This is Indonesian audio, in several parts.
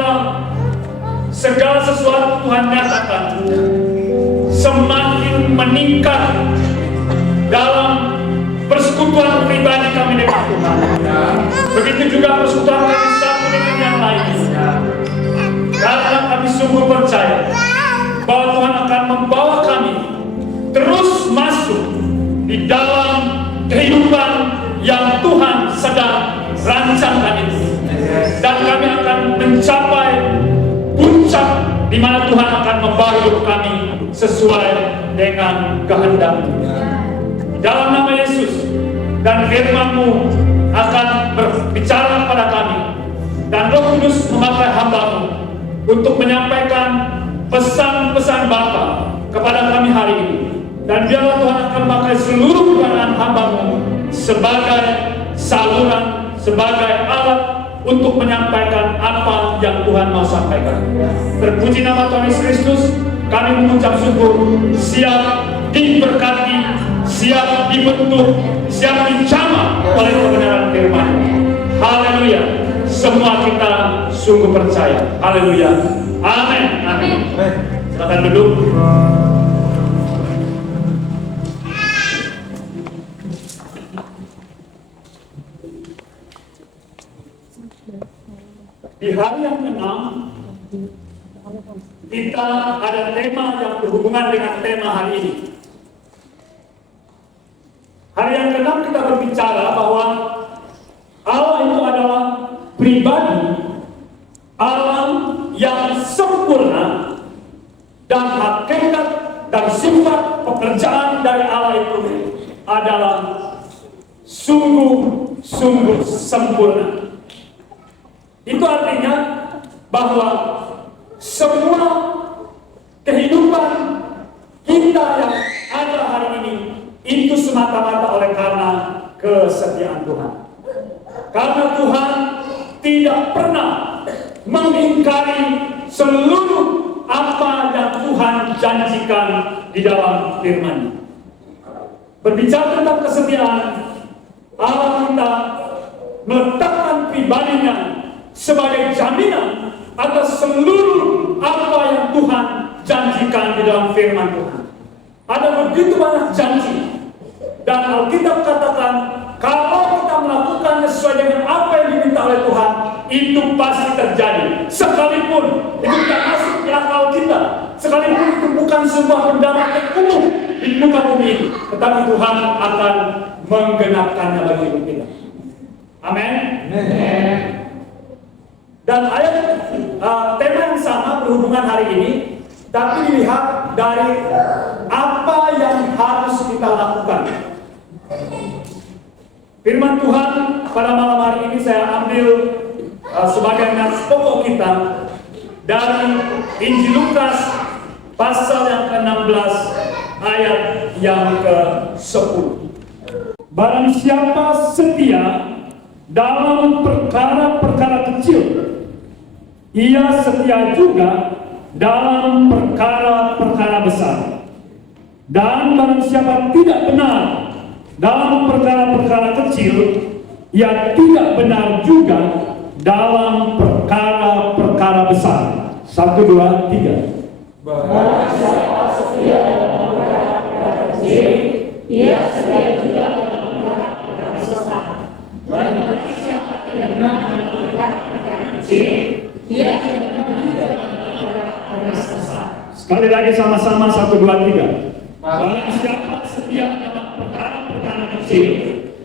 dalam segala sesuatu Tuhan nyatakan semakin meningkat dalam persekutuan pribadi kami dengan Tuhan. Begitu juga persekutuan kami satu dengan yang lain. Karena kami sungguh percaya bahwa Tuhan akan membawa kami terus masuk di dalam kehidupan yang Tuhan sedang rancangkan itu. Dan kami akan mencapai puncak di mana Tuhan akan membawa hidup kami sesuai dengan kehendak-Nya. Dalam nama Yesus, dan firman-Mu akan berbicara kepada kami, dan Roh Kudus memakai hamba-Mu untuk menyampaikan pesan-pesan Bapa kepada kami hari ini. Dan biarlah Tuhan akan memakai seluruh peranan hamba-Mu sebagai saluran, sebagai alat untuk menyampaikan apa yang Tuhan mau sampaikan. Terpuji nama Tuhan Yesus Kristus, kami mengucap syukur, siap diberkati, siap dibentuk, siap dijamah oleh kebenaran firman. Haleluya. Semua kita sungguh percaya. Haleluya. Amin. Amin. Silakan duduk. Di hari yang ke-6 kita ada tema yang berhubungan dengan tema hari ini. Hari yang ke-6 kita berbicara bahwa Allah itu adalah pribadi, alam yang sempurna, dan hakikat dan sifat pekerjaan dari Allah itu adalah sungguh-sungguh sempurna. Itu artinya bahwa semua kehidupan kita yang ada hari ini itu semata-mata oleh karena kesetiaan Tuhan. Karena Tuhan tidak pernah mengingkari seluruh apa yang Tuhan janjikan di dalam firman-Nya. Berbicara tentang kesetiaan, Allah kita meletakkan pribadinya sebagai jaminan atas seluruh apa yang Tuhan janjikan di dalam firman Tuhan. Ada begitu banyak janji, dan Alkitab katakan kalau kita melakukannya sesuai dengan apa yang diminta oleh Tuhan, itu pasti terjadi. Sekalipun itu tidak masuk di akal kita, sekalipun itu bukan sebuah pendapatan umum di muka bumi ini, tetapi Tuhan akan menggenapkannya bagi hidup kita. Amin. Dan ayat tema yang sama berhubungan hari ini, tapi dilihat dari apa yang harus kita lakukan. Firman Tuhan pada malam hari ini saya ambil sebagai nats pokok kita dari Injil Lukas pasal yang ke-16 ayat yang ke-10. Barang siapa setia dalam perkara-perkara kecil, ia setia juga dalam perkara-perkara besar. Dan barang siapa tidak benar dalam perkara-perkara kecil, ia tidak benar juga dalam perkara-perkara besar. 1, 2, 3. Barang siapa setia dalam perkara-perkara kecil, ia setia juga dalam perkara-perkara besar. Dan barang siapa tidak benar dalam perkara-perkara kecil, ia tidak benar juga dalam perkara-perkara besar. Sekali lagi sama-sama 1, 2, 3. Barang siapa setia dalam perkara-perkara kecil,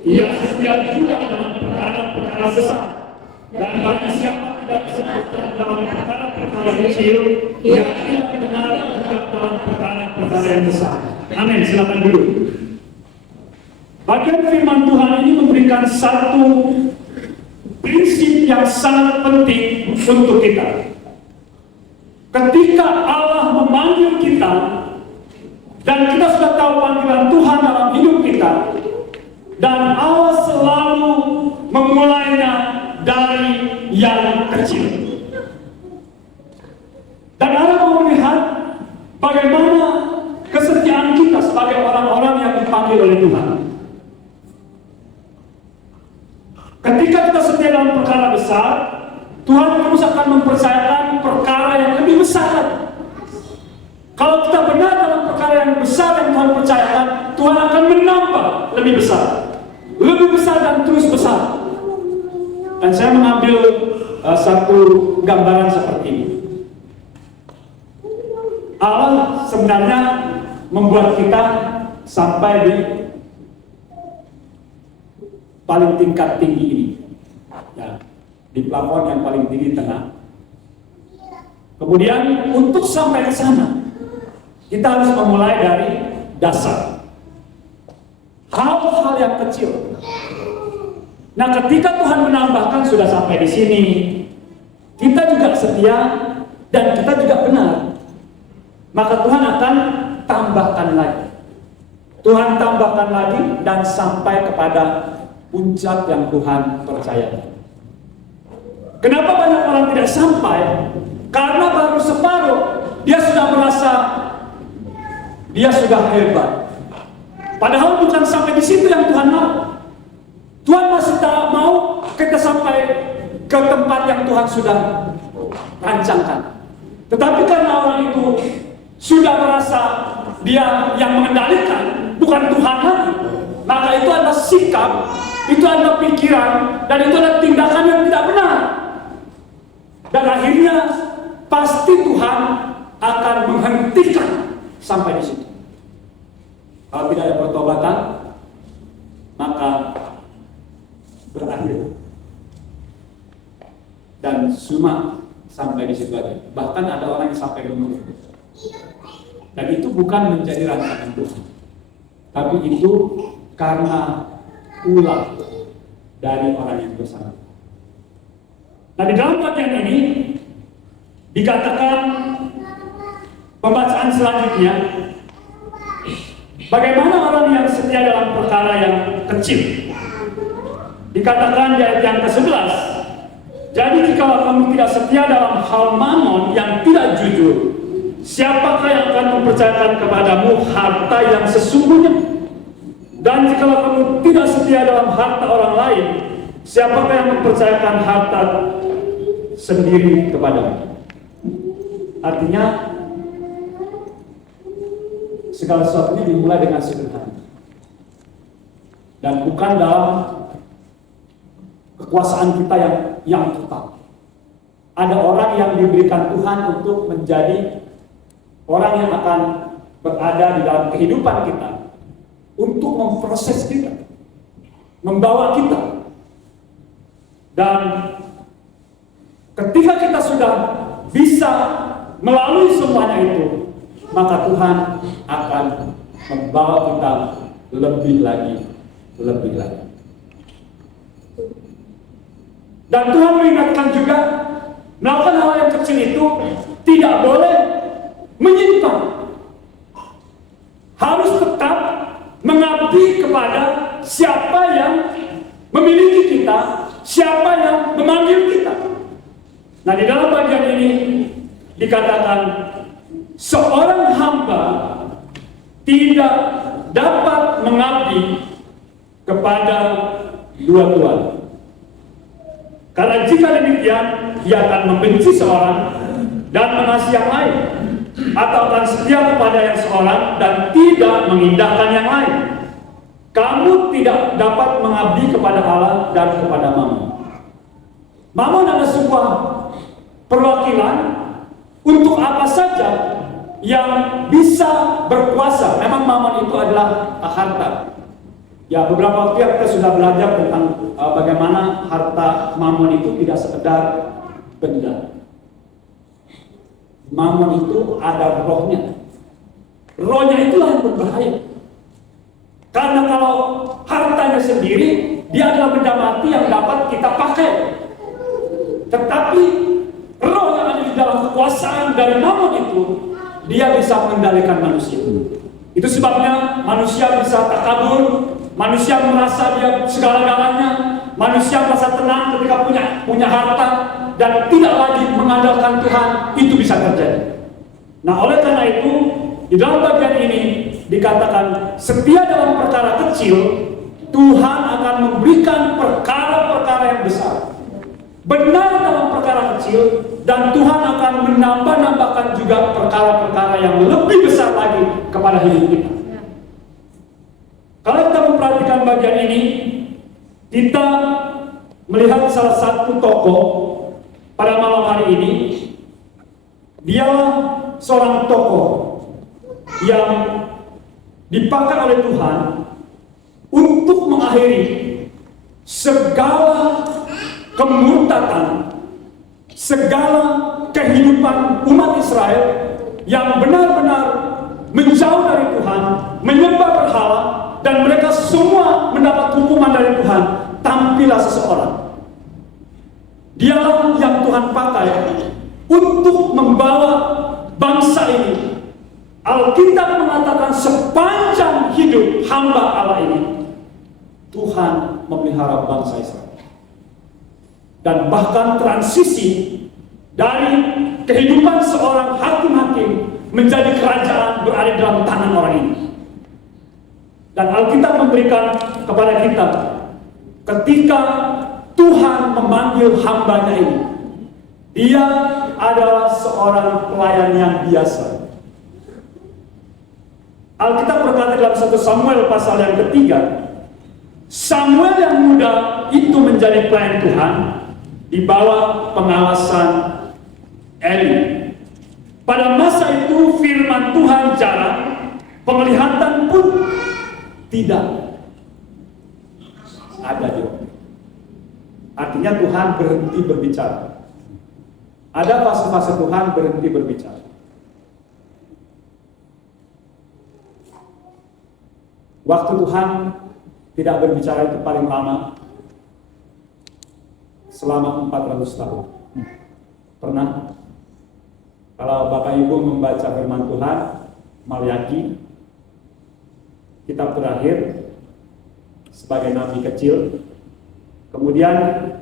ia setia juga dalam perkara-perkara besar. Dan barang siapa tidak setia dalam perkara-perkara kecil, ia tidak benar juga dalam perkara-perkara yang besar. Amin. Silakan duduk. Bagian firman Tuhan ini memberikan satu prinsip yang sangat penting untuk kita. Ketika Allah memanggil kita, dan kita sudah tahu panggilan Tuhan dalam hidup kita, dan Allah selalu memulainya dari yang kecil. Dan Anda mau melihat bagaimana kesetiaan kita sebagai orang-orang yang dipanggil oleh Tuhan. Ketika kita setia dalam perkara besar, Tuhan terus akan mempercayakan Kalau kita benar dalam perkara yang besar yang Tuhan percayakan, Tuhan akan menambah lebih besar dan terus besar. Dan saya mengambil satu gambaran seperti ini. Allah sebenarnya membuat kita sampai di paling tingkat tinggi ini, ya, di plafon yang paling tinggi tengah. Kemudian untuk sampai ke sana, kita harus memulai dari dasar, hal-hal yang kecil. Nah, ketika Tuhan menambahkan sudah sampai di sini, kita juga setia dan kita juga benar, maka Tuhan akan tambahkan lagi. Tuhan tambahkan lagi dan sampai kepada puncak yang Tuhan percayakan. Kenapa banyak orang tidak sampai? Karena baru separuh, dia sudah merasa dia sudah hebat. Padahal bukan sampai di situ yang Tuhan mau. Tuhan masih tak mau kita sampai ke tempat yang Tuhan sudah rancangkan. Tetapi karena orang itu sudah merasa dia yang mengendalikan, bukan Tuhan lagi, maka itu adalah sikap, itu adalah pikiran, dan itu adalah tindakan yang tidak benar. Dan akhirnya pasti Tuhan akan menghentikan sampai di situ. Kalau tidak ada pertobatan, maka berakhir. Dan cuma sampai di situ aja. Bahkan ada orang yang sampai gemuk. Dan itu bukan menjadi rancangan Tuhan, tapi itu karena ulah dari orang yang bersama. Nah, di dalam bagian ini dikatakan pembacaan selanjutnya, bagaimana orang yang setia dalam perkara yang kecil. Dikatakan di ayat yang ke-11, jadi jika kamu tidak setia dalam hal mamon yang tidak jujur, siapakah yang akan mempercayakan kepadamu harta yang sesungguhnya? Dan jika kamu tidak setia dalam harta orang lain, siapakah yang mempercayakan harta sendiri kepadamu? Artinya, segala sesuatunya dimulai dengan sederhana. Dan bukan dalam kekuasaan kita yang total. Ada orang yang diberikan Tuhan untuk menjadi orang yang akan berada di dalam kehidupan kita, untuk memproses kita, membawa kita. Dan ketika kita sudah bisa melalui semuanya itu, maka Tuhan akan membawa kita lebih lagi. Dan Tuhan mengingatkan juga, melakukan hal yang kecil itu tidak boleh menyimpang. Harus tetap mengabdi kepada siapa yang memiliki kita, siapa yang memanggil kita. Nah, di dalam bagian ini dikatakan seorang hamba tidak dapat mengabdi kepada dua tuan. Karena jika demikian, ia akan membenci seorang dan mengasihi yang lain, atau akan setia kepada yang seorang dan tidak mengindahkan yang lain. Kamu tidak dapat mengabdi kepada Allah dan kepada Mammon. Mammon adalah sebuah perwakilan untuk apa saja yang bisa berkuasa. Memang Mammon itu adalah harta. Ya, beberapa waktu kita sudah belajar tentang bagaimana harta Mammon itu tidak sekedar benda. Mammon itu ada rohnya. Rohnya itulah yang berbahaya. Karena kalau hartanya sendiri, dia adalah benda mati yang dapat kita pakai. Tetapi roh yang ada di dalam kekuasaan dari Mammon itu, dia bisa mengendalikan manusia. Itu sebabnya manusia bisa takabur, manusia merasa dia segala-galanya, manusia merasa tenang ketika punya harta dan tidak lagi mengandalkan Tuhan. Itu bisa terjadi. Nah, oleh karena itu, di dalam bagian ini dikatakan setia dalam perkara kecil, Tuhan akan memberikan perkara-perkara yang besar. benar dalam perkara kecil, dan Tuhan akan menambah-nambahkan juga perkara-perkara yang lebih besar lagi kepada hidup kita. Kalau kita memperhatikan bagian ini, kita melihat salah satu tokoh pada malam hari ini. Dia seorang tokoh yang dipakai oleh Tuhan untuk mengakhiri segala kemurtatan, segala kehidupan umat Israel yang benar-benar menjauh dari Tuhan, menyembah berhala, dan mereka semua mendapat hukuman dari Tuhan. Tampillah seseorang, dialah yang Tuhan pakai untuk membawa bangsa ini. Alkitab mengatakan sepanjang hidup hamba Allah ini, Tuhan memelihara bangsa Israel. Dan bahkan transisi dari kehidupan seorang hakim-hakim menjadi kerajaan berada dalam tangan orang ini. Dan Alkitab memberikan kepada kita, ketika Tuhan memanggil hambanya ini, dia adalah seorang pelayan yang biasa. Alkitab berkata dalam 1 Samuel pasal yang ketiga, Samuel yang muda itu menjadi pelayan Tuhan di bawah pengawasan Eli. Pada masa itu firman Tuhan jarang, penglihatan pun tidak ada juga. Artinya Tuhan berhenti berbicara. Ada fase-fase Tuhan berhenti berbicara. Waktu Tuhan tidak berbicara itu paling lama selama 400 tahun. Pernah? Kalau Bapak Ibu membaca firman Tuhan, Malyaki, kitab terakhir sebagai nabi kecil, kemudian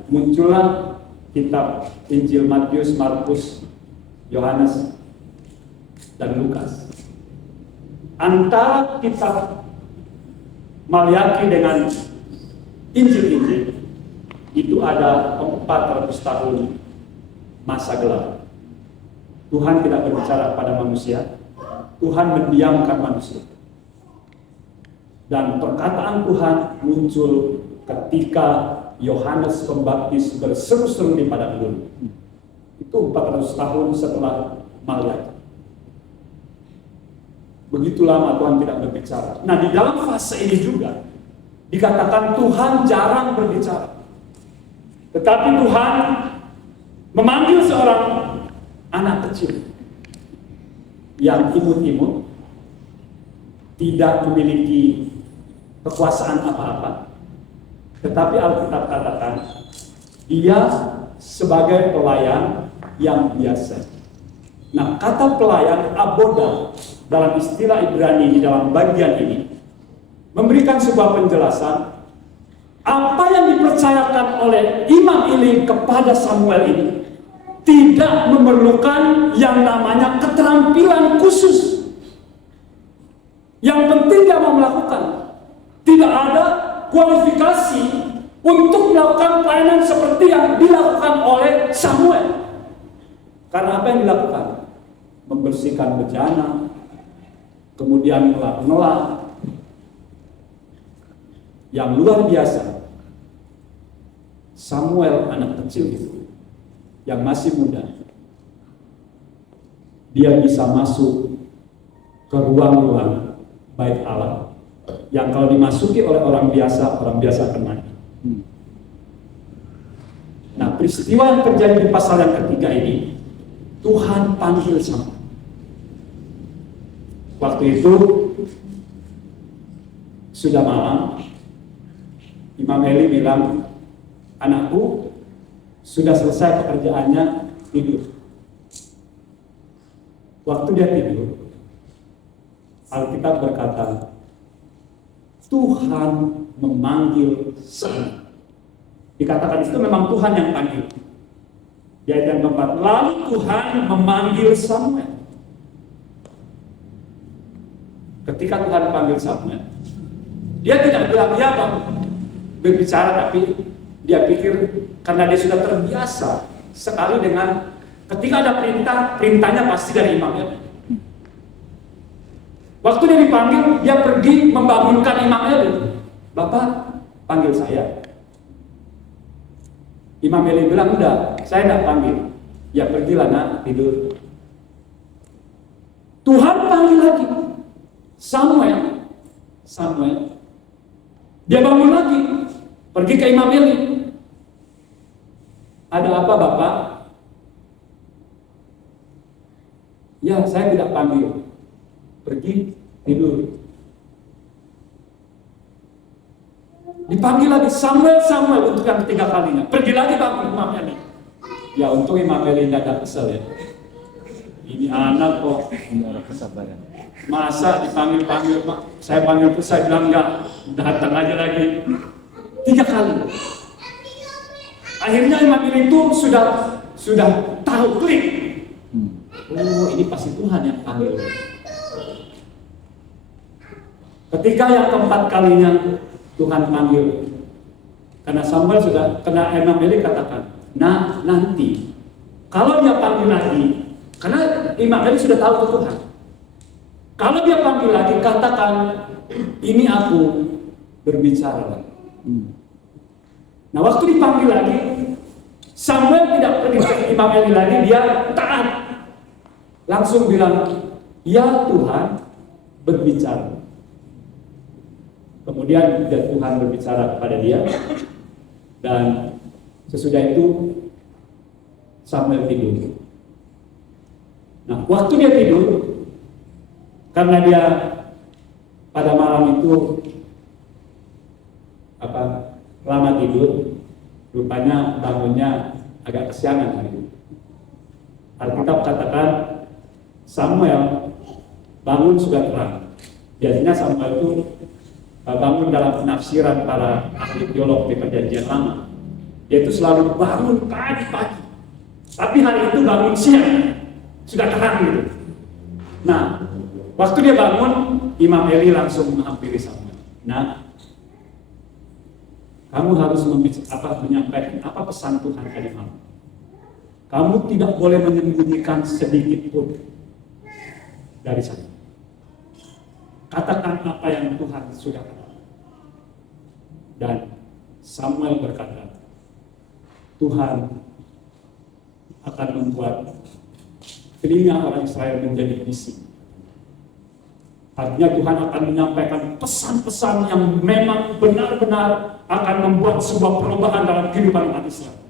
muncullah kitab Injil Matius, Markus, Yohanes, dan Lukas. Antara kitab Malyaki dengan Injil-Injil itu ada 400 tahun masa gelap. Tuhan tidak berbicara pada manusia, Tuhan mendiamkan manusia. Dan perkataan Tuhan muncul ketika Yohanes Pembaptis berseru-seru di padang gurun. Itu 400 tahun setelah Malyaki. Begitu lama Tuhan tidak berbicara. Nah, di dalam fase ini juga dikatakan Tuhan jarang berbicara. Tetapi Tuhan memanggil seorang anak kecil yang imut-imut, tidak memiliki kekuasaan apa-apa. Tetapi Alkitab katakan dia sebagai pelayan yang biasa. Nah, kata pelayan, aboda, dalam istilah Ibrani di dalam bagian ini memberikan sebuah penjelasan apa yang dipercayakan oleh Imam Eli kepada Samuel ini tidak memerlukan yang namanya keterampilan khusus. Yang penting dia mau melakukan. Tidak ada kualifikasi untuk melakukan pelayanan seperti yang dilakukan oleh Samuel. Karena apa yang dilakukan? Membersihkan bejana, kemudian ngelak-ngelak, yang luar biasa. Samuel anak kecil itu, yang masih muda, dia bisa masuk ke ruang-ruang bait Allah, yang kalau dimasuki oleh orang biasa akan mati. Nah, peristiwa yang terjadi di pasal yang ketiga ini, Tuhan panggil Samuel. Waktu itu sudah malam, Imam Eli bilang, anakku sudah selesai pekerjaannya, tidur. Waktu dia tidur, Alkitab berkata, Tuhan memanggil Samuel. Dikatakan itu memang Tuhan yang panggil. Di ayat yang keempat, lalu Tuhan memanggil Samuel. Ketika Tuhan panggil Samuel, dia tidak bilang, ya Bang, berbicara, tapi dia pikir karena dia sudah terbiasa sekali dengan ketika ada perintah, perintahnya pasti dari Imam Eli. Waktu dia dipanggil, dia pergi membangunkan Imam Eli. Bapak, panggil saya. Imam Eli bilang, enggak, saya enggak panggil. Ya pergilah nak, tidur. Tuhan panggil lagi. Samuel. Dia bangun lagi. Pergi ke Imam Eli. Ada apa Bapak? Ya, saya tidak panggil. Pergi, tidur. Dipanggil lagi Samuel untuk yang ketiga kalinya. Pergi lagi bangun Imam Eli. Ya untung Imam Eli tidak ada kesel ya. Ini anak kok kesabaran. Masa dipanggil-panggil, saya panggil pun saya bilang enggak, datang aja lagi. 3 kali. Akhirnya Imam Eli itu sudah tahu, klik. Oh ini pasti Tuhan yang panggil. Ketika yang keempat kalinya Tuhan panggil, karena Samuel sudah kena Imam Eli katakan, nah nanti kalau dia panggil lagi, karena Imam Eli sudah tahu itu Tuhan. Kalau dia panggil lagi, katakan ini aku berbicara. Nah waktu dipanggil lagi, Samuel tidak pergi ke Imam Eli lagi, dia taat. Langsung bilang, ya Tuhan berbicara. Kemudian Tuhan berbicara kepada dia, dan sesudah itu Samuel tidur. Nah, waktu dia tidur, karena dia pada malam itu lama tidur, rupanya bangunnya agak kesiangan hari itu. Alkitab katakan Samuel bangun sudah terang. Biasanya Samuel itu bangun dalam penafsiran para ahli teolog di Perjanjian Lama. Dia itu selalu bangun pagi-pagi. Tapi hari itu bangun siang, sudah terang gitu. Nah, waktu dia bangun, Imam Eli langsung menghampiri Samuel. Nah, kamu harus menyampaikan apa pesan Tuhan tadi malam. Kamu tidak boleh menyembunyikan sedikit pun dari saya. Katakan apa yang Tuhan sudah katakan. Dan Samuel berkata, Tuhan akan membuat telinga orang Israel menjadi bising. Artinya Tuhan akan menyampaikan pesan-pesan yang memang benar-benar akan membuat sebuah perubahan dalam kehidupan umat Israel.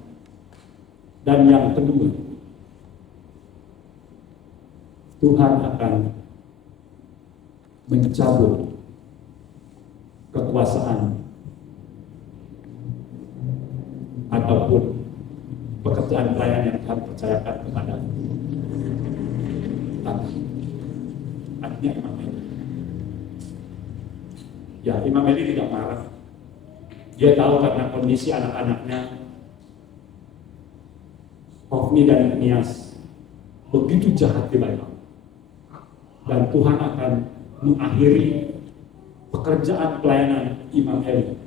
Dan yang kedua, Tuhan akan mencabut kekuasaan ataupun pekerjaan pelayanan yang Tuhan percayakan kepada tanah. Artinya Imam Eli. Ya, Imam Eli tidak marah. Dia tahu karena kondisi anak-anaknya Hofni dan Nias begitu jahat di Baal. Dan Tuhan akan mengakhiri pekerjaan pelayanan Imam Eli.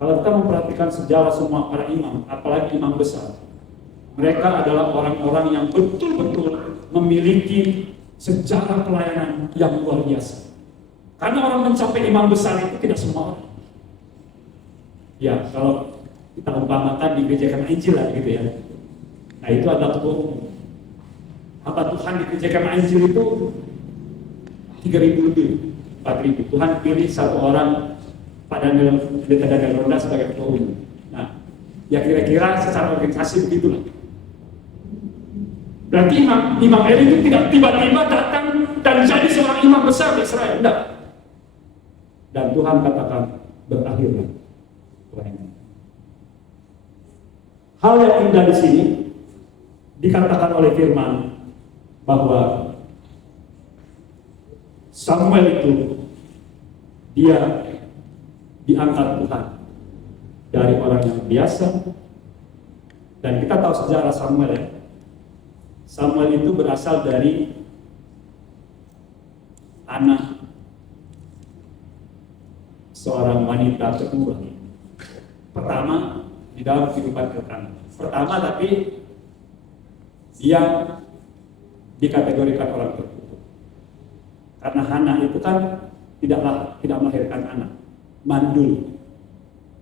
Kalau kita memperhatikan sejarah semua para imam, apalagi imam besar, mereka adalah orang-orang yang betul-betul memiliki sejarah pelayanan yang luar biasa. Karena orang mencapai imam besar itu tidak semua orang. Ya, kalau kita umpamakan di gereja Kema Injil lah gitu ya. Nah itu adalah ketua umum. Hamba Tuhan di gereja Kema Injil itu 3.000 lebih, 4.000. Tuhan pilih satu orang pada Daniel Ronda sebagai ketua umum. Nah, ya kira-kira secara organisasi begitulah. Berarti Imam Eli itu tidak tiba-tiba datang dan jadi seorang imam besar di Israel, tidak. Dan Tuhan katakan berakhirlah pelayanan. Hal yang indah di sini dikatakan oleh firman bahwa Samuel itu dia diangkat Tuhan dari orang yang biasa. Dan kita tahu sejarah Samuel ya. Samuel itu berasal dari anak seorang wanita kedua. Pertama di dalam kehidupan Elkanah. Pertama, tapi dia dikategorikan orang terkutuk. Karena Hana itu kan tidak melahirkan anak, mandul.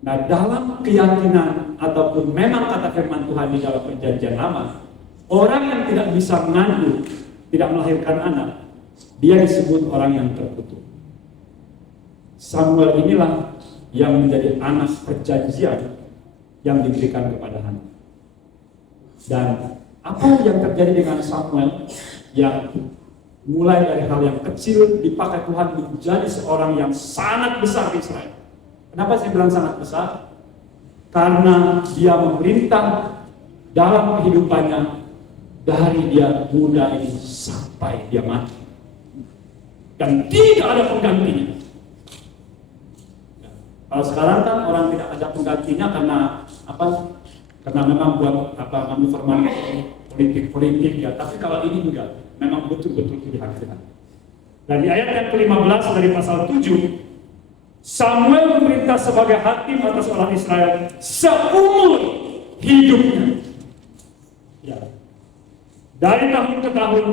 Nah, dalam keyakinan ataupun memang kata firman Tuhan di dalam Perjanjian Lama, orang yang tidak bisa mengandung, tidak melahirkan anak, dia disebut orang yang terkutuk. Samuel inilah yang menjadi anak perjanjian yang diberikan kepada Hana. Dan apa yang terjadi dengan Samuel yang mulai dari hal yang kecil dipakai Tuhan menjadi seorang yang sangat besar di Israel. Kenapa saya bilang sangat besar? Karena dia memerintah dalam kehidupannya dari dia muda ini sampai dia mati. Dan tidak ada penggantinya. Kalau sekarang kan orang tidak ada penggantinya karena apa? Karena memang buat apa manuver politik ya. Tapi kalau ini enggak, memang betul-betul dihadirkan. Dan di ayat yang ke-15 dari pasal 7, Samuel memerintah sebagai hakim atas orang Israel seumur hidupnya. Ya. Dari tahun ke tahun,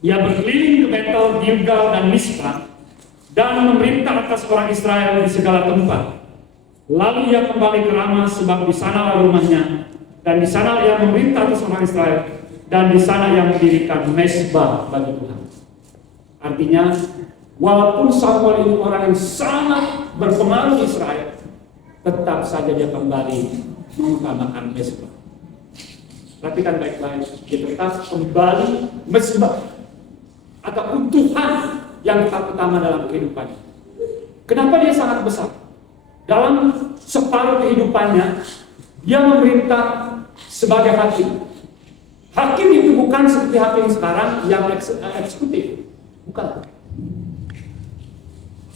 ia berkeliling ke Betel, Gilgal, dan Mispa, dan memerintah atas orang Israel di segala tempat. Lalu ia kembali ke Rama, sebab di sana rumahnya, dan di sana ia memerintah atas orang Israel, dan di sana ia mendirikan mezbah bagi Tuhan. Artinya, walaupun Samuel ini orang yang sangat berpengaruh di Israel, tetap saja dia kembali mengutamakan mezbah. Perhatikan baik-baik, dia tetap kembali mezbah ataupun Tuhan yang tetap utama dalam kehidupannya. Kenapa dia sangat besar? Dalam separuh kehidupannya, dia memerintah sebagai hakim. Hakim itu bukan seperti hakim sekarang yang eksekutif, bukan.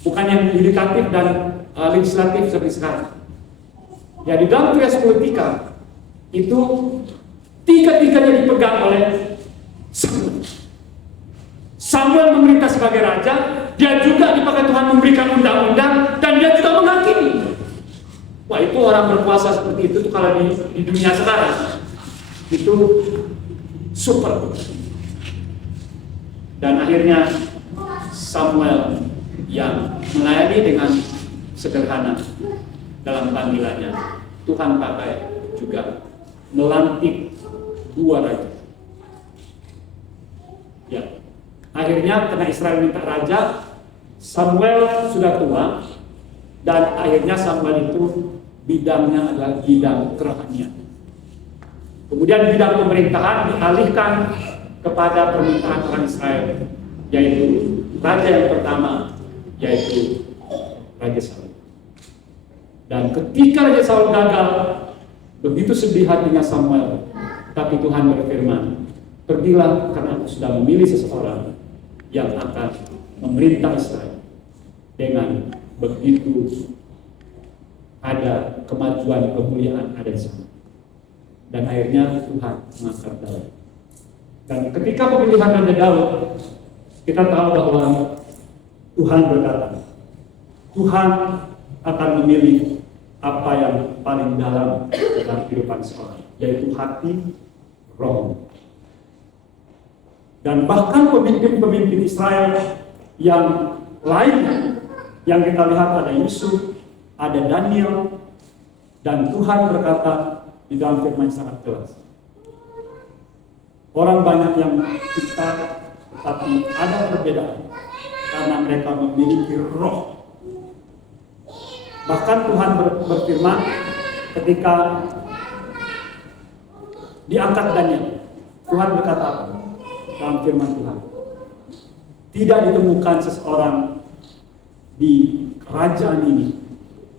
Bukan yang yudikatif dan legislatif seperti sekarang. Ya, di dalam trias politika itu tiga-tiganya dipegang oleh Samuel. Samuel memerintah sebagai raja, dia juga dipakai Tuhan memberikan undang-undang, dan dia juga menghakimi. Wah, itu orang berkuasa seperti itu tuh kalau di dunia sekarang itu super. Dan akhirnya Samuel yang melayani dengan sederhana dalam panggilannya, Tuhan pakai juga melantik 2 raja. Ya, akhirnya karena Israel minta raja, Samuel sudah tua, dan akhirnya Samuel itu bidangnya adalah bidang kerohanian. Kemudian bidang pemerintahan dialihkan kepada permintaan orang Israel, yaitu raja yang pertama, yaitu Raja Saul. Dan ketika Raja Saul gagal, begitu sedih hatinya Samuel, tapi Tuhan berfirman, pergilah karena aku sudah memilih seseorang yang akan memerintah Israel. Dengan begitu ada kemajuan, kemuliaan ada di sana. Dan akhirnya Tuhan mengangkat Daud. Dan ketika pemilihan Raja Daud, kita tahu bahwa Tuhan berkata, Tuhan akan memilih apa yang paling dalam dalam kehidupan seorang, yaitu hati, roh. Dan bahkan pemimpin-pemimpin Israel yang lainnya, yang kita lihat ada Yusuf, ada Daniel, dan Tuhan berkata di dalam firman sangat jelas, orang banyak yang kita, tapi ada perbedaan karena mereka memiliki roh. Bahkan Tuhan berfirman ketika diangkat Daniel, Tuhan berkata dalam firman Tuhan, tidak ditemukan seseorang di kerajaan ini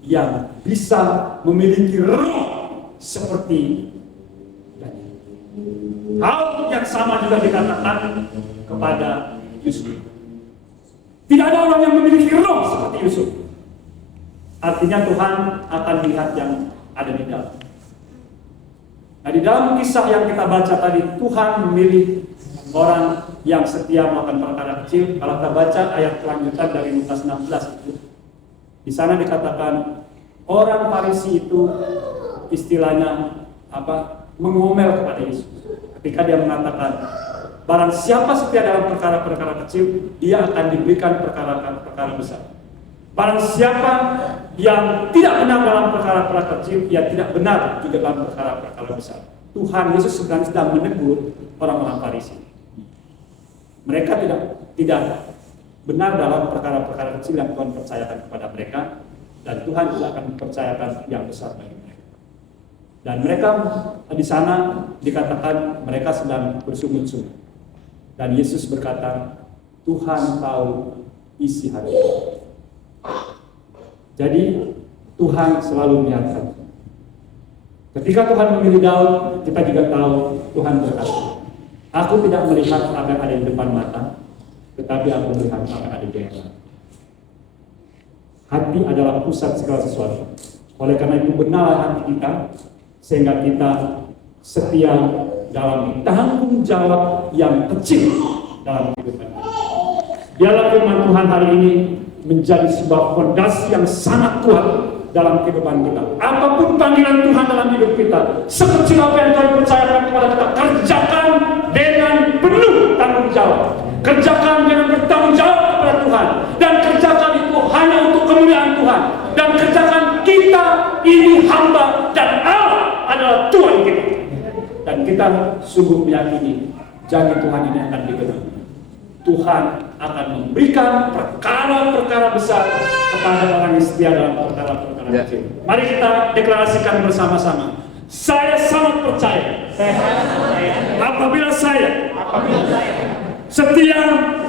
yang bisa memiliki roh seperti Daniel. Hal yang sama juga dikatakan kepada Yusuf. Tidak ada orang yang memiliki roh seperti Yusuf. Artinya Tuhan akan lihat yang ada di dalam. Nah, di dalam kisah yang kita baca tadi, Tuhan memilih orang yang setia melakukan perkara kecil. Kalau kita baca ayat kelanjutan dari Lukas 16 itu, di sana dikatakan orang Farisi itu istilahnya mengomel kepada Yesus ketika dia mengatakan, barang siapa setia dalam perkara-perkara kecil, dia akan diberikan perkara-perkara besar. Barang siapa yang tidak benar dalam perkara-perkara kecil, ia tidak benar juga dalam perkara-perkara besar. Tuhan Yesus sedang menegur orang-orang Farisi. Mereka tidak benar dalam perkara-perkara kecil yang Tuhan percayakan kepada mereka, dan Tuhan juga akan mempercayakan yang besar bagi mereka. Dan mereka di sana dikatakan mereka sedang bersungut-sungut. Dan Yesus berkata, Tuhan tahu isi hati. Jadi Tuhan selalu melihat. Ketika Tuhan memilih Daud, kita juga tahu Tuhan berkata, aku tidak melihat apa yang ada di depan mata, tetapi aku melihat apa yang ada di dalam. Hati adalah pusat segala sesuatu. Oleh karena itu benarlah hati kita, sehingga kita setia dalam tanggung jawab yang kecil dalam kehidupan kita. Biarlah firman Tuhan hari ini menjadi sebuah fondasi yang sangat kuat dalam kehidupan kita. Apapun panggilan Tuhan dalam hidup kita, sekecil apa yang Tuhan percayakan kepada kita, kerjakan dengan penuh tanggung jawab. Kerjakan dengan bertanggung jawab kepada Tuhan, dan kerjakan itu hanya untuk kemuliaan Tuhan. Dan kerjakan kita ini hamba dan Allah adalah Tuhan kita. Dan kita sungguh meyakini janji Tuhan ini akan digenapi. Tuhan akan memberikan perkara-perkara besar kepada orang yang setia dalam perkara-perkara kecil. Mari kita deklarasikan bersama-sama. Saya sangat percaya apabila saya setia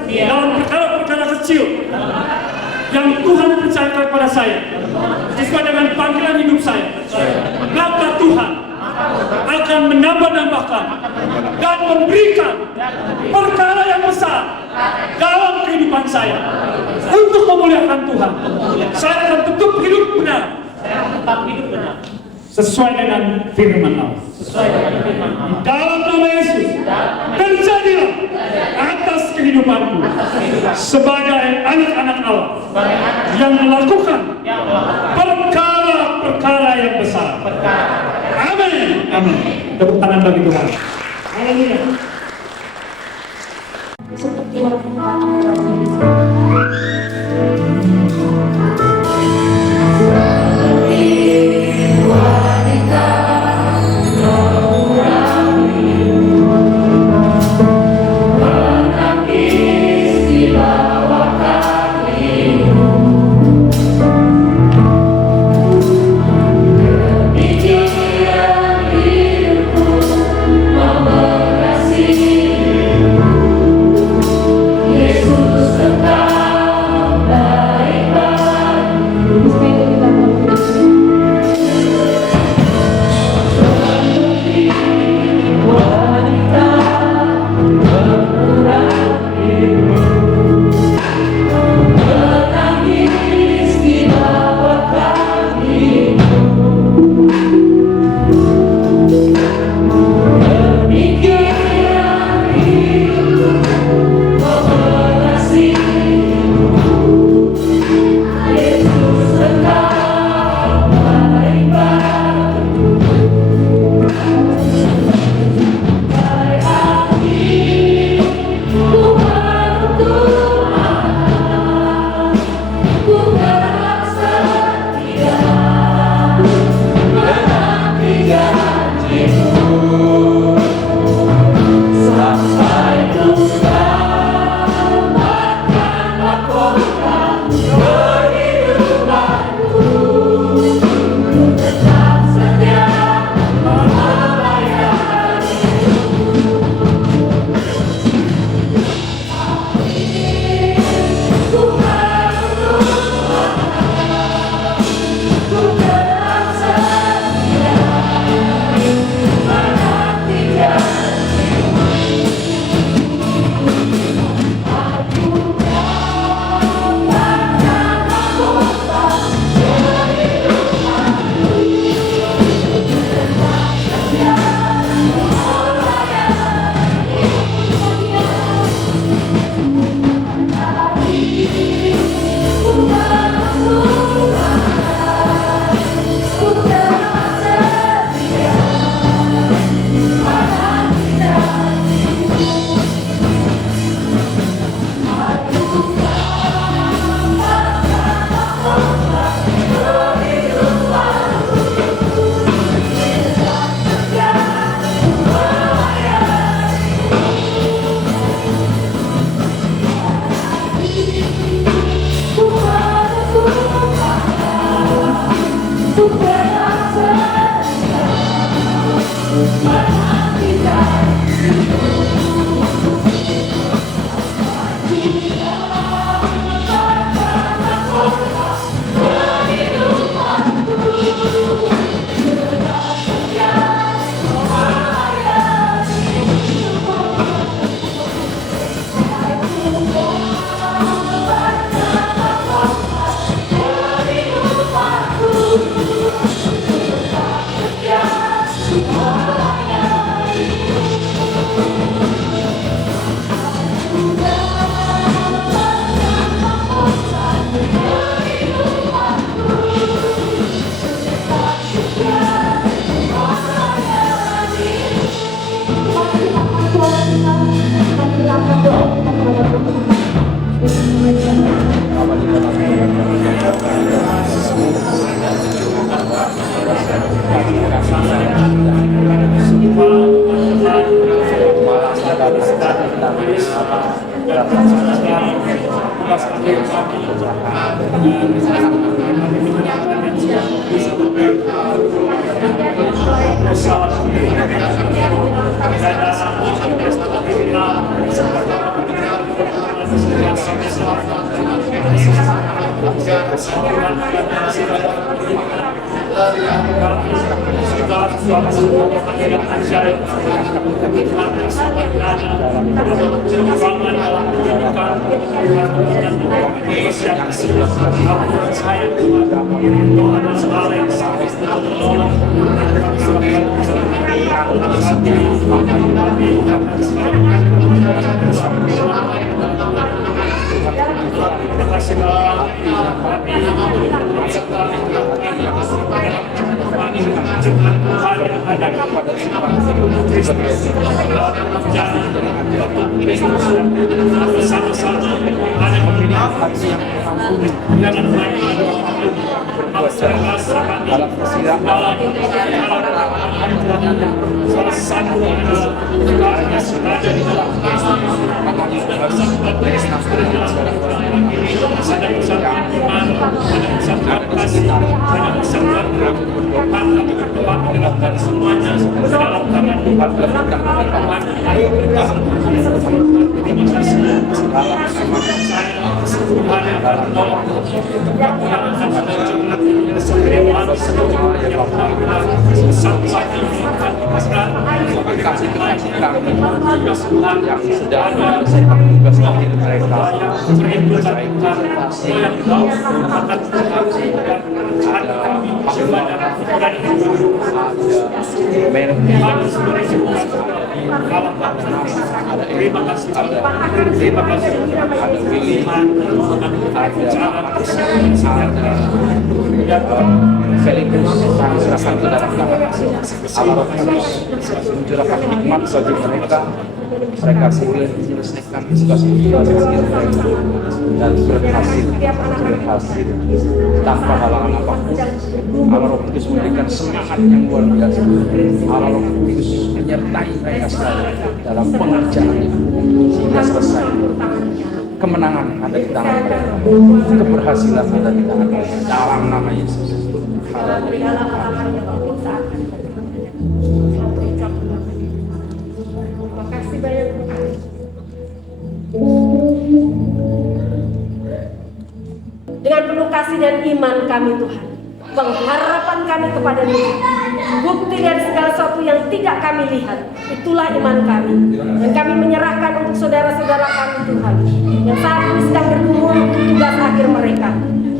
dalam perkara-perkara kecil yang Tuhan percayakan kepada saya sesuai dengan panggilan hidup saya, maka Tuhan akan menambah-nambahkan dan memberikan perkara yang besar dalam kehidupan saya untuk memuliakan Tuhan. Saya akan tetap hidup benar sesuai dengan firman Allah. Dalam nama Yesus, terjadilah atas kehidupanku sebagai anak-anak Allah yang melakukan perkara-perkara yang besar. Amin. Amin. Tepuk tangan bagi Tuhan. Haleluya. Seperti wanita Kasih mencurahkan hikmat bagi mereka boleh menyelesaikan tugas mereka dan berhasil tanpa halangan apapun. Allah Roh Kudus memberikan semangat yang luar biasa. Allah Roh Kudus menyertai mereka selalu dalam pengerjaannya sehingga selesai. Kemenangan ada di tangan mereka, keberhasilan ada di tangan mereka. Dalam nama Yesus. Dengan penuh kasih dan iman kami Tuhan, pengharapan kami kepada-Mu, bukti dari segala sesuatu yang tidak kami lihat, itulah iman kami. Dan kami menyerahkan untuk saudara-saudara kami Tuhan, yang saat ini sedang bergumul untuk tugas akhir mereka,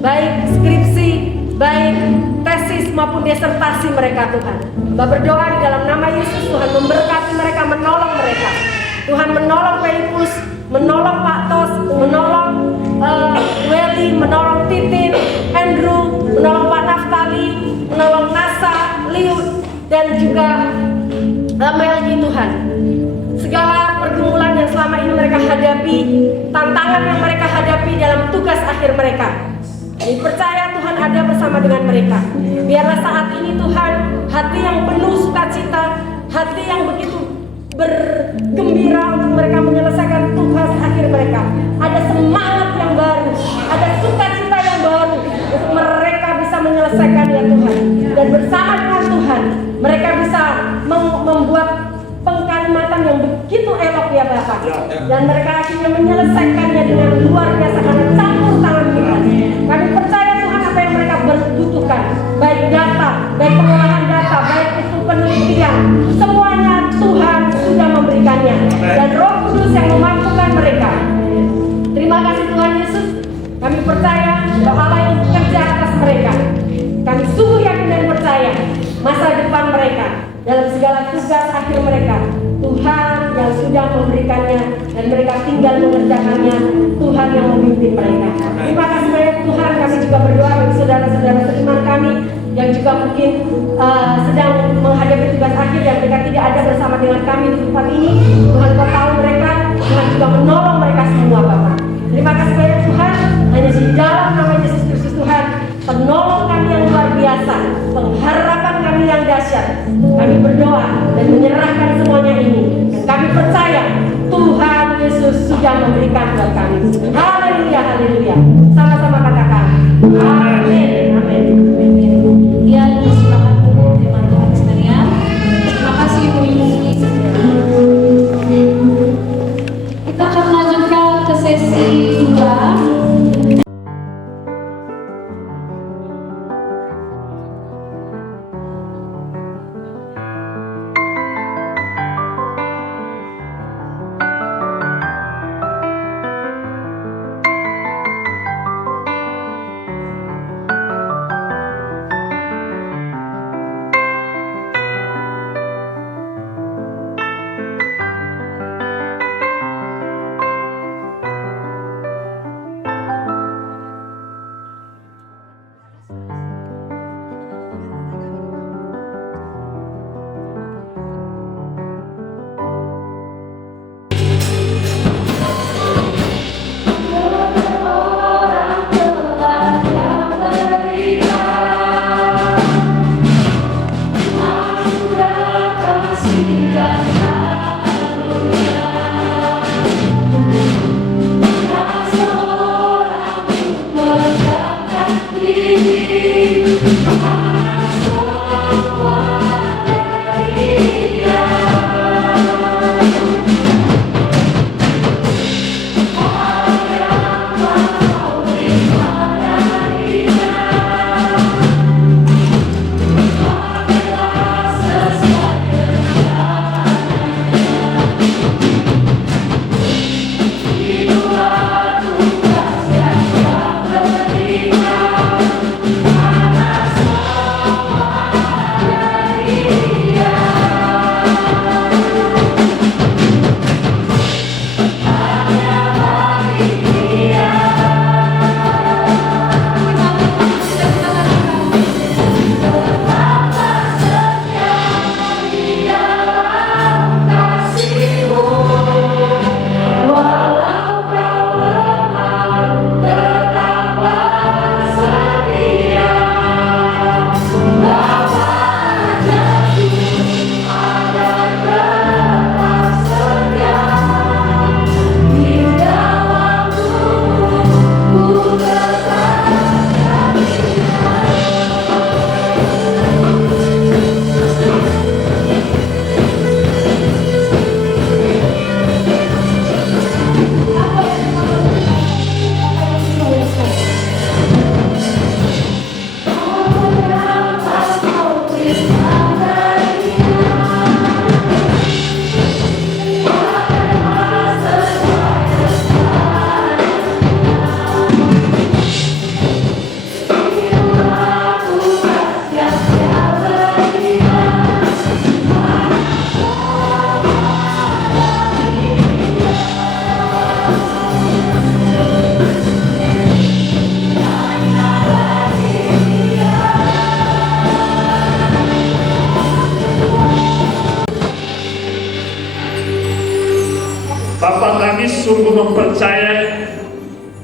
baik skripsi, baik tesis maupun disertasi mereka Tuhan. Kita berdoa di dalam nama Yesus, Tuhan memberkati mereka, menolong mereka. Tuhan menolong Pelipus, menolong Pak Tos, menolong Welly, menolong Titin, Andrew, menolong Pak Naftali, menolong Nasa, Liu, dan juga Melji Tuhan. Segala pergumulan yang selama ini mereka hadapi, tantangan yang mereka hadapi dalam tugas akhir mereka, kami percaya Tuhan ada bersama dengan mereka. Biarlah saat ini Tuhan, hati yang penuh sukacita, hati yang begitu bergembira untuk mereka menyelesaikan tugas akhir mereka. Ada semangat yang baru, ada sukacita yang baru untuk mereka bisa menyelesaikan ya Tuhan. Dan bersama dengan Tuhan, mereka bisa membuat pengkalimatan yang begitu elok ya Bapak. Dan mereka akhirnya menyelesaikannya dengan luar biasa karena campur tangan Tuhan. Kami percaya Tuhan apa yang mereka butuhkan, baik data, baik pengolahan data, baik itu penelitian, semuanya Tuhan sudah memberikannya. Dan Roh Kudus yang memampukan mereka. Terima kasih Tuhan Yesus. Kami percaya bahwa Allah yang bekerja atas mereka. Kami sungguh yakin dan percaya masa depan mereka dalam segala tugas akhir mereka, Tuhan yang sudah memberikannya dan mereka tinggal mengerjakannya. Tuhan yang memimpin mereka. Terima kasih banyak Tuhan. Kami juga berdoa bagi saudara-saudara seiman kami yang juga mungkin sedang menghadapi tugas akhir dan mereka tidak ada bersama dengan kami di tempat ini. Tuhan Kau tahu mereka, Tuhan juga menolong mereka semua Bapak. Terima kasih banyak Tuhan. Hanya di dalam nama Yesus Kristus Tuhan, penolong kami yang luar biasa, pengharapan kami yang dahsyat, kami berdoa dan menyerahkan semuanya ini. Dan kami percaya Tuhan berikan buat kami. Haleluya, haleluya. Sama-sama katakan. Amin, amin. Ya, silakan dulu teman-teman sekalian. Terima kasih Bu Yuni. Kita akan melanjutkan ke sesi 2. Bapak kami sungguh mempercayai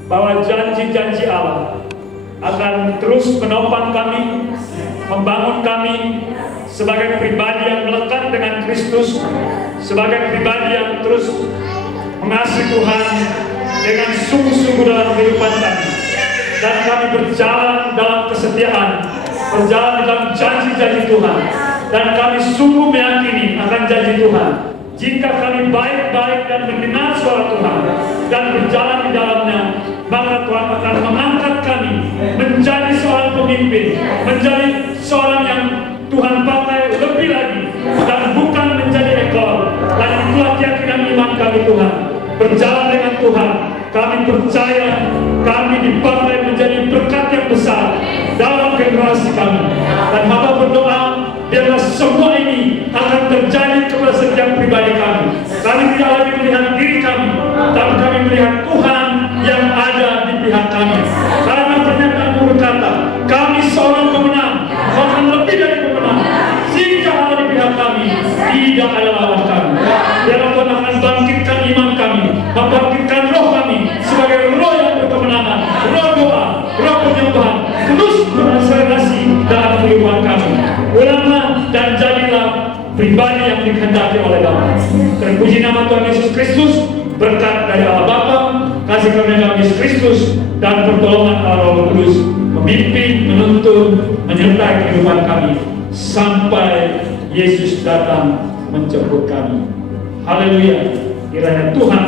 bahwa janji-janji Allah akan terus menopang kami, membangun kami sebagai pribadi yang melekat dengan Kristus, sebagai pribadi yang terus mengasihi Tuhan dengan sungguh-sungguh dalam kehidupan kami. Dan kami berjalan dalam kesetiaan, berjalan dalam janji-janji Tuhan. Dan kami sungguh meyakini akan janji Tuhan. Jika kami baik-baik dan mendengar suara Tuhan dan berjalan di dalamnya, maka Tuhan akan mengangkat kami menjadi seorang pemimpin, menjadi seorang yang Tuhan pakai lebih lagi, dan bukan menjadi ekor. Dan itulah keyakinan iman kami Tuhan. Berjalan dengan Tuhan, kami percaya kami dipakai menjadi berkat yang besar dalam generasi kami. Dan hamba berdoa, biarlah semua ini akan terjadi kepada setiap pribadi kami. Kami tidak lagi melihat diri kami, tapi kami melihat Tuhan yang ada di pihak kami. Karena pernyataan berkata, kami seorang pemenang, bahkan lebih dari pemenang. Jika Allah di pihak kami, tidak ada lawan kami. Biarlah Tuhan akan bangkitkan iman kami, membangkitkan roh kami sebagai roh yang berkemenangan, roh doa, roh penyembahan, terus berakselerasi dalam kehidupan kami. Ulanglah dan jadilah pribadi yang dikehendaki oleh Bapa. Terpuji nama Tuhan Yesus Kristus. berkat dari Allah Bapa, kasih karunia Yesus Kristus, dan pertolongan Allah Roh Kudus memimpin, menuntun, menyertai kehidupan kami sampai Yesus datang menjemput kami. Haleluya. Kiranya Tuhan